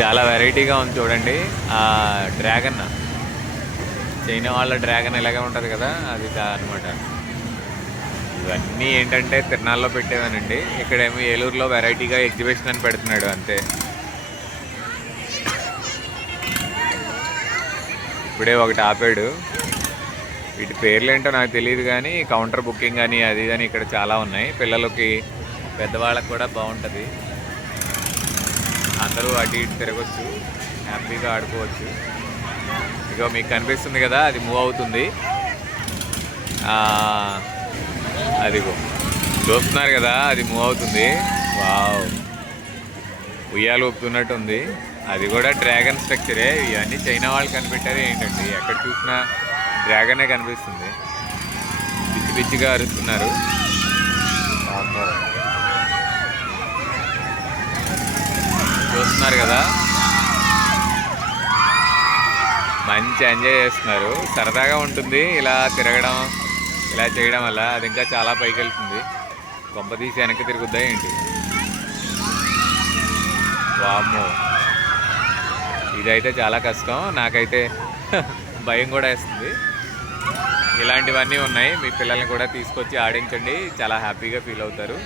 చాలా వెరైటీగా ఉంది చూడండి. ఆ డ్రాగన్, చైనా వాళ్ళ డ్రాగన్ ఇలాగే ఉంటుంది కదా, అది అనమాట. ఇవన్నీ ఏంటంటే తిరునాళ్ళలో పెట్టేవానండి. ఇక్కడేమో ఏలూరులో వెరైటీగా ఎగ్జిబిషన్ అని పెడుతున్నాడు అంతే. ఇప్పుడే ఒకటి ఆపాడు. వీటి పేర్లు ఏంటో నాకు తెలియదు కానీ కౌంటర్ బుకింగ్ అని అది అని ఇక్కడ చాలా ఉన్నాయి. పిల్లలకి పెద్దవాళ్ళకి కూడా బాగుంటుంది. అందరూ అటు ఇటు తిరగచ్చు, హ్యాపీగా ఆడుకోవచ్చు. ఇక మీకు కనిపిస్తుంది కదా, అది మూవ్ అవుతుంది. అదిగో చూస్తున్నారు కదా, అది మూవ్ అవుతుంది. వావ్, ఉయ్యాలు ఊపుతున్నట్టు ఉంది. అది కూడా డ్రాగన్ స్ట్రక్చరే. ఇవన్నీ చైనా వాళ్ళు కనిపెట్టారు ఏంటండి, ఎక్కడ చూసినా డ్రాగనే కనిపిస్తుంది. పిచ్చి పిచ్చిగా అరుస్తున్నారు. చూస్తున్నారు కదా, మంచి ఎంజాయ్ చేస్తున్నారు. సరదాగా ఉంటుంది ఇలా తిరగడం, ఇలా చేయడం వల్ల. అది ఇంకా చాలా పైకి వెళ్తుంది. కొంపదీసి వెనక్కి తిరుగుద్దా ఏంటి? వామ్మో, ఇదైతే చాలా కష్టం. నాకైతే భయం కూడా వేస్తుంది. ఇలాంటివన్నీ ఉన్నాయి. మీ పిల్లల్ని కూడా తీసుకొచ్చి ఆడించండి, చాలా హ్యాపీగా ఫీల్ అవుతారు.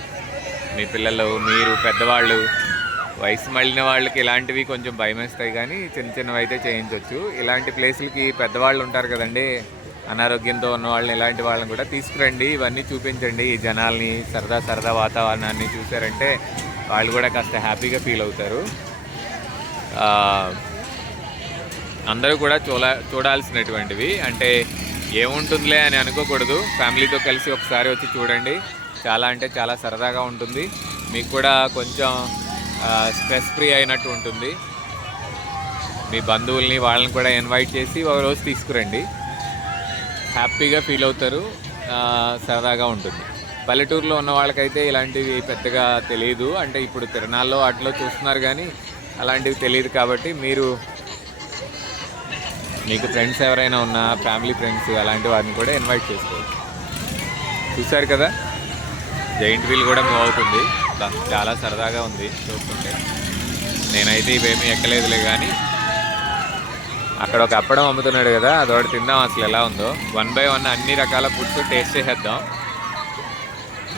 మీ పిల్లలు, మీరు, పెద్దవాళ్ళు, వయసు మళ్ళిన వాళ్ళకి ఇలాంటివి కొంచెం భయం వేస్తాయి కానీ చిన్న చిన్నవి అయితే చేయించవచ్చు. ఇలాంటి ప్లేసులకి పెద్దవాళ్ళు ఉంటారు కదండి, అనారోగ్యంతో ఉన్న వాళ్ళని, ఇలాంటి వాళ్ళని కూడా తీసుకురండి. ఇవన్నీ చూపించండి. ఈ జనాల్ని, సరదా సరదా వాతావరణాన్ని చూసారంటే వాళ్ళు కూడా కాస్త హ్యాపీగా ఫీల్ అవుతారు. అందరూ కూడా చూడాల్సినటువంటివి. అంటే ఏముంటుందిలే అని అనుకోకూడదు. ఫ్యామిలీతో కలిసి ఒకసారి వచ్చి చూడండి. చాలా అంటే చాలా సరదాగా ఉంటుంది. మీకు కూడా కొంచెం స్ట్రెస్ ఫ్రీ అయినట్టు ఉంటుంది. మీ బంధువుల్ని, వాళ్ళని కూడా ఇన్వైట్ చేసి ఒక రోజు తీసుకురండి. హ్యాపీగా ఫీల్ అవుతారు, సరదాగా ఉంటుంది. పల్లెటూరులో ఉన్న వాళ్ళకైతే ఇలాంటివి పెద్దగా తెలియదు. అంటే ఇప్పుడు తిరణాల్లో వాటిలో చూస్తున్నారు కానీ అలాంటివి తెలియదు. కాబట్టి మీకు ఫ్రెండ్స్ ఎవరైనా ఉన్నా, ఫ్యామిలీ ఫ్రెండ్స్, అలాంటి వారిని కూడా ఇన్వైట్ చేసుకోవచ్చు. చూశారు కదా, జైంట్ వీల్ కూడా మూవ్ అవుతుంది. చాలా సరదాగా ఉంది చూస్తుంటే. నేనైతే ఇవేమీ ఎక్కలేదులే కానీ అక్కడ ఒక అప్పడం అమ్ముతున్నాడు కదా, అదొకటి తిందాం అసలు ఎలా ఉందో. 1 by 1 అన్ని రకాల ఫుడ్స్ టేస్ట్ చేసేద్దాం.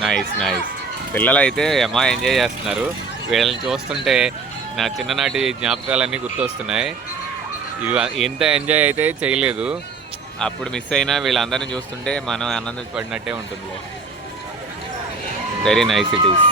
Nice nice. పిల్లలు అయితే ఎంజాయ్ చేస్తున్నారు. వీళ్ళని చూస్తుంటే నా చిన్ననాటి జ్ఞాపకాలన్నీ గుర్తొస్తున్నాయి. ఇవి ఎంత ఎంజాయ్ అయితే చేయలేదు, అప్పుడు మిస్ అయినా వీళ్ళందరినీ చూస్తుంటే మనం ఆనందపడినట్టే ఉంటుంది. Very nice it is.